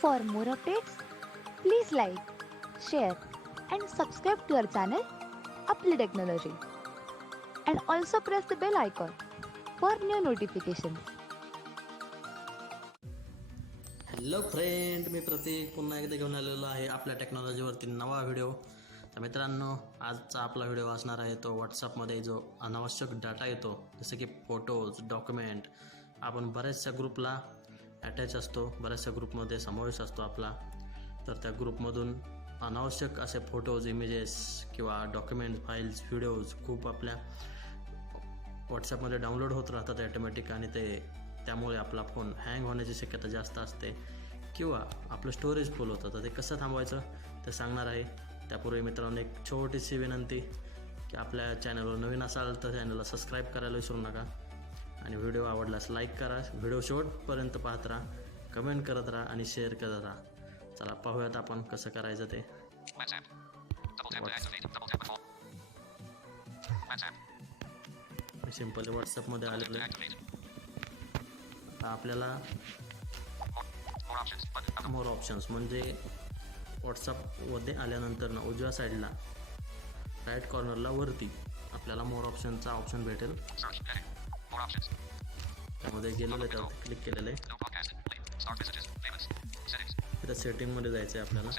For more updates, please like, share, and subscribe to our channel, Apple Technology. And also press the bell icon for new notifications. Hello friend, मी प्रतीक पुन्हा एकदा घेऊन आलेलो आहे आपल्या टेक्नॉलॉजीवरती नवा व्हिडिओ. तर मित्रांनो, आजचा आपला व्हिडिओ असणार आहे तो व्हॉट्सअपमध्ये जो अनावश्यक डाटा येतो, जसं की फोटोज, डॉक्युमेंट. आपण बऱ्याचशा ग्रुपला अटॅच असतो, बऱ्याचशा ग्रुपमध्ये समावेश असतो आपला. तर त्या ग्रुपमधून अनावश्यक असे फोटोज, इमेजेस किंवा डॉक्युमेंट, फाईल्स, व्हिडिओज खूप आपल्या व्हॉट्सअपमध्ये डाउनलोड होत राहतात ॲटोमॅटिक, आणि त्यामुळे आपला फोन हँग होण्याची शक्यता जास्त असते किंवा आपलं स्टोरेज फुल होतं. तर ते कसं थांबवायचं ते सांगणार आहे. त्यापूर्वी मित्रांनो, एक छोटीशी विनंती की आपल्या चॅनलवर नवीन असाल तर चॅनलला सबस्क्राईब करायला विसरू नका, आणि व्हिडिओ आवडल्यास लाईक करा. व्हिडिओ शेवटपर्यंत पाहत राहा, कमेंट करत राहा आणि शेअर करत राहा. चला पाहूयात आपण कसं करायचं ते. सिंपल व्हॉट्सअपमध्ये आलेलं आहे. आपल्याला मोर ऑप्शन्स म्हणजे व्हॉट्सअपमध्ये आल्यानंतर ना उजव्या साईडला राईट कॉर्नरला वरती आपल्याला मोर ऑप्शनचा ऑप्शन भेटेल. त्यामध्ये गेलेलं आहे, त्यावर क्लिक केलेलं आहे. तिथं सेटिंगमध्ये जायचं आहे आपल्याला.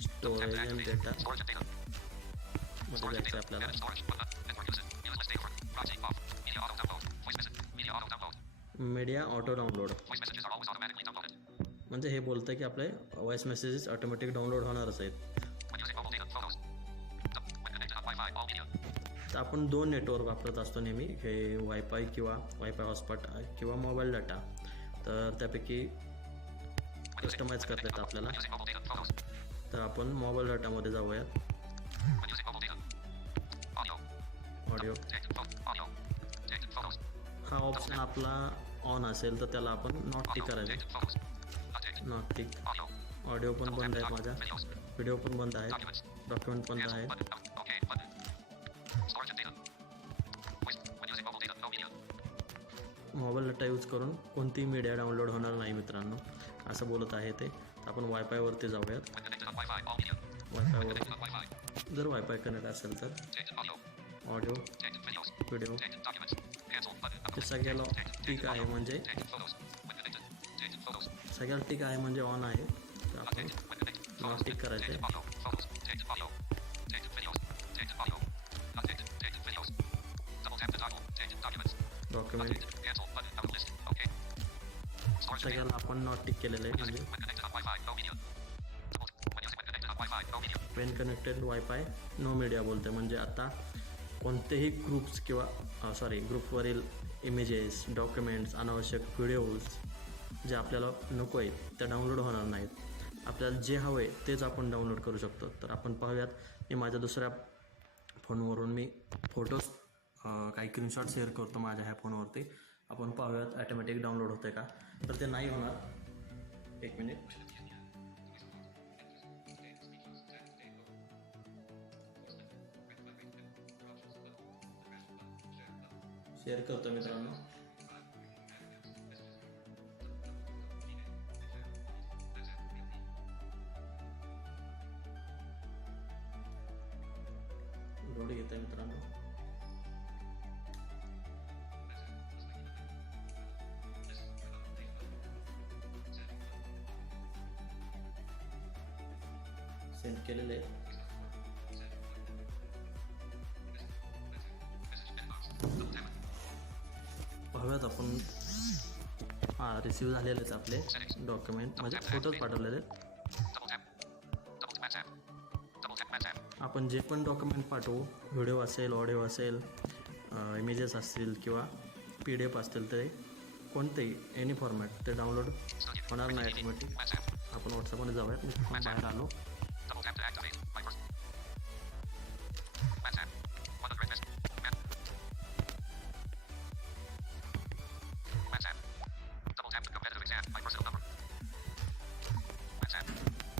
स्टोरेज अँड डेटा मध्ये जायचं आहे आपल्याला. मीडिया ऑटो डाउनलोड म्हणजे हे बोलतं की आपले व्हॉइस मेसेजेस ऑटोमॅटिक डाउनलोड होणारच आहेत. तर आपण 2 नेटवर्क वापरत असतो नेहमी, हे वायफाय किंवा वायफाय हॉटस्पॉट किंवा मोबाईल डाटा. तर त्यापैकी कस्टमाइज करता येतं आपल्याला. तर आपण मोबाईल डाटामध्ये जाऊयात. ऑडिओ हा ऑप्शन आपला ऑन असेल तर त्याला आपण नॉट टिक करायचं. Not tick. ऑडिओ पण बंद आहे माझा, व्हिडिओ पण बंद आहे, डॉक्युमेंट बंद आहे. मोबाईल डाटा यूज करून कोणतीही मीडिया डाउनलोड होणार नाही मित्रांनो, असं बोलत आहे ते. आपण वायफायवरती जाऊयात. वायफायवरती जर वायफाय कनेक्ट असेल तर ऑडिओ, व्हिडिओ ते सगळ्याला टिक आहे, म्हणजे सगळ्याला टिक आहे म्हणजे ऑन आहे. तर आपण नॉट टिक करायचे. डॉक्युमेंट सगळ्याला आपण नॉट टिक केलेलं आहे. म्हणजे when connected wifi no media बोलते, म्हणजे आता कोणतेही ग्रुप्स किंवा ग्रुपवरील इमेजेस, डॉक्युमेंट्स, अनावश्यक व्हिडिओज जे आपल्याला नको आहेत त्या डाउनलोड होणार नाहीत. आपल्याला जे हवं आहे तेच आपण डाउनलोड करू शकतो. तर आपण पाहूयात. मी माझ्या दुसऱ्या फोनवरून मी फोटोज काही स्क्रीनशॉट शेअर करतो माझ्या ह्या फोनवरती. आपण पाहूयात ॲटोमॅटिक डाउनलोड होतं का. तर ते नाही होणार. एक मिनिट. शेअर करतो मित्रांनो. लोड घेत आहे मित्रांनो. सेंड केलेले आहे. पाहूयात आपण. रिसिव्ह झालेलेच आपले डॉक्युमेंट, म्हणजे फोटोज पाठवलेले. आपण जे पण डॉक्युमेंट पाठवू, व्हिडिओ असेल, ऑडिओ असेल, इमेजेस असतील किंवा PDF असतील, ते कोणतेही एनी फॉर्मॅट ते डाउनलोड होणार नाही ऑटोमॅटिक. आपण व्हॉट्सअपमध्ये जाऊयात. मी बाहेर आलो.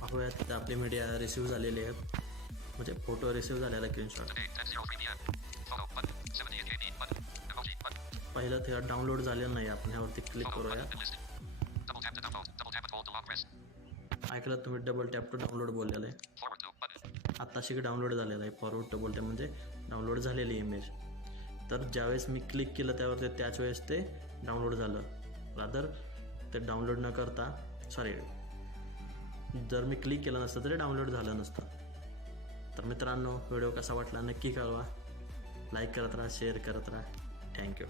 पाहूयात तिथे आपली मीडिया रिसिव्ह झालेली आहेत, म्हणजे फोटो रिसिव्ह झालेला स्क्रीनशॉट. पहिलं ते डाउनलोड झालेलं नाही. आपण ह्यावरती क्लिक करूया. ऐकलं तुम्ही, डबल टॅप टू डाउनलोड बोललेलं आहे. आत्ताशी डाउनलोड झालेलं आहे. फॉरवर्ड टू डबल टॅप म्हणजे डाउनलोड झालेली इमेज. तर ज्यावेळेस मी क्लिक केलं त्यावरती त्याच वेळेस ते डाउनलोड झालं. रादर ते डाउनलोड न करता जर मी क्लिक केलं नसतं तरी डाउनलोड झालं नसतं. तर मित्रांनो, व्हिडिओ कसा वाटला नक्की कळवा. लाईक करत राहा, शेअर करत राहा. थँक्यू.